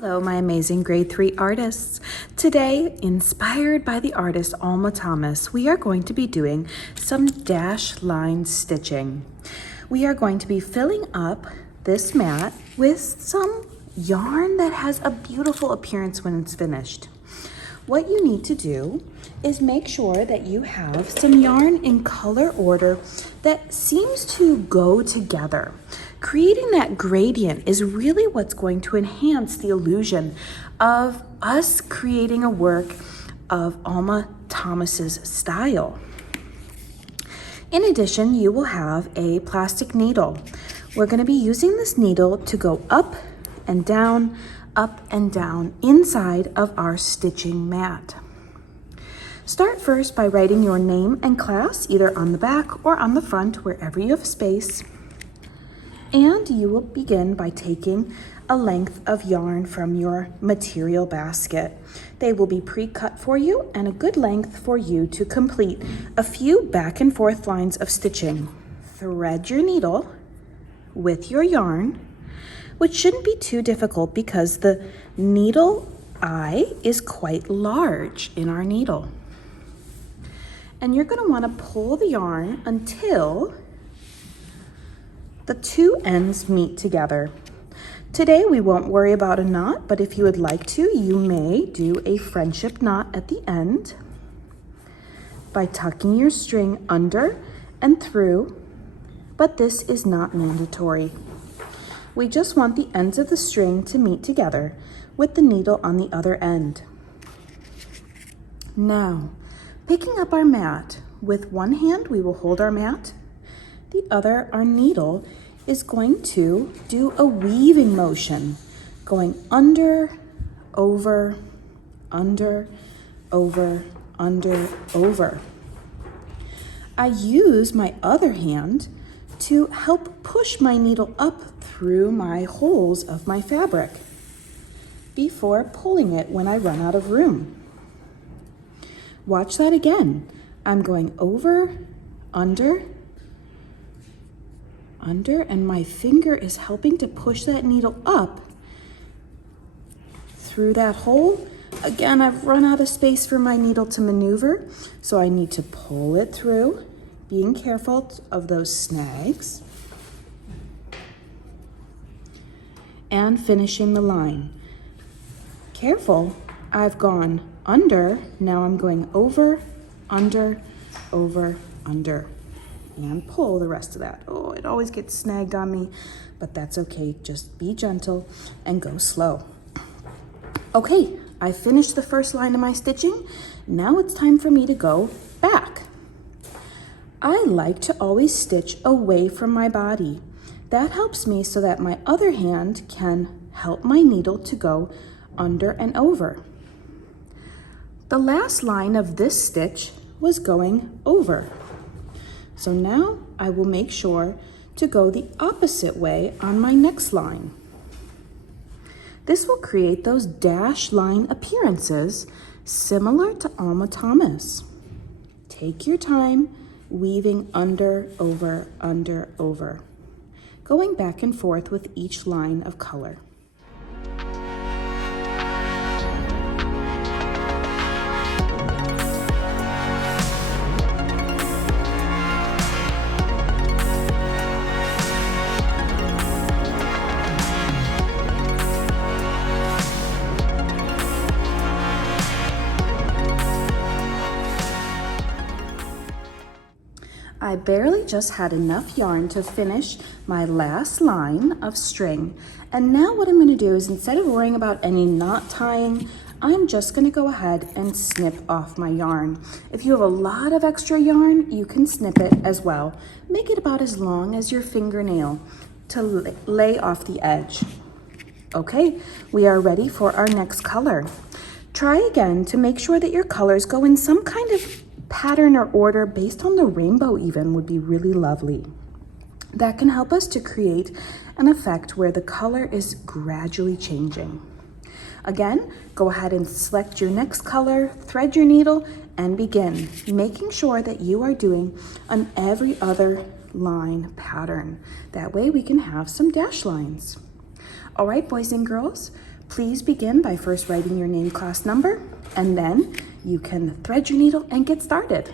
Hello, my amazing grade 3 artists. Today, inspired by the artist Alma Thomas, we are going to be doing some dash line stitching. We are going to be filling up this mat with some yarn that has a beautiful appearance when it's finished. What you need to do is make sure that you have some yarn in color order that seems to go together. Creating that gradient is really what's going to enhance the illusion of us creating a work of Alma Thomas's style. In addition, you will have a plastic needle. We're going to be using this needle to go up and down inside of our stitching mat. Start first by writing your name and class either on the back or on the front, wherever you have space. And you will begin by taking a length of yarn from your material basket. They will be pre-cut for you and a good length for you to complete a few back and forth lines of stitching. Thread your needle with your yarn, which shouldn't be too difficult because the needle eye is quite large in our needle. And you're going to want to pull the yarn until the two ends meet together. Today we won't worry about a knot, but if you would like to, you may do a friendship knot at the end by tucking your string under and through, but this is not mandatory. We just want the ends of the string to meet together with the needle on the other end. Now, picking up our mat, with one hand we will hold our mat, the other, our needle, is going to do a weaving motion, going under, over, under, over, under, over. I use my other hand to help push my needle up through my holes of my fabric before pulling it when I run out of room. Watch that again. I'm going over, under, and my finger is helping to push that needle up through that hole. Again, I've run out of space for my needle to maneuver, so I need to pull it through, being careful of those snags, and finishing the line. Careful, I've gone under, now I'm going over, under, under, and pull the rest of that. Oh, it always gets snagged on me, but that's okay. Just be gentle and go slow. Okay, I finished the first line of my stitching. Now it's time for me to go back. I like to always stitch away from my body. That helps me so that my other hand can help my needle to go under and over. The last line of this stitch was going over. So now I will make sure to go the opposite way on my next line. This will create those dash line appearances similar to Alma Thomas. Take your time weaving under, over, going back and forth with each line of color. I barely just had enough yarn to finish my last line of string. And now what I'm going to do is, instead of worrying about any knot tying, I'm just going to go ahead and snip off my yarn. If you have a lot of extra yarn, you can snip it as well. Make it about as long as your fingernail to lay off the edge. Okay, we are ready for our next color. Try again to make sure that your colors go in some kind of pattern or order based on the rainbow even would be really lovely. That can help us to create an effect where the color is gradually changing. Again, go ahead and select your next color, thread your needle, and begin, making sure that you are doing an every other line pattern. That way we can have some dash lines. All right, boys and girls, Please begin by first writing your name, class number, and then you can thread your needle and get started.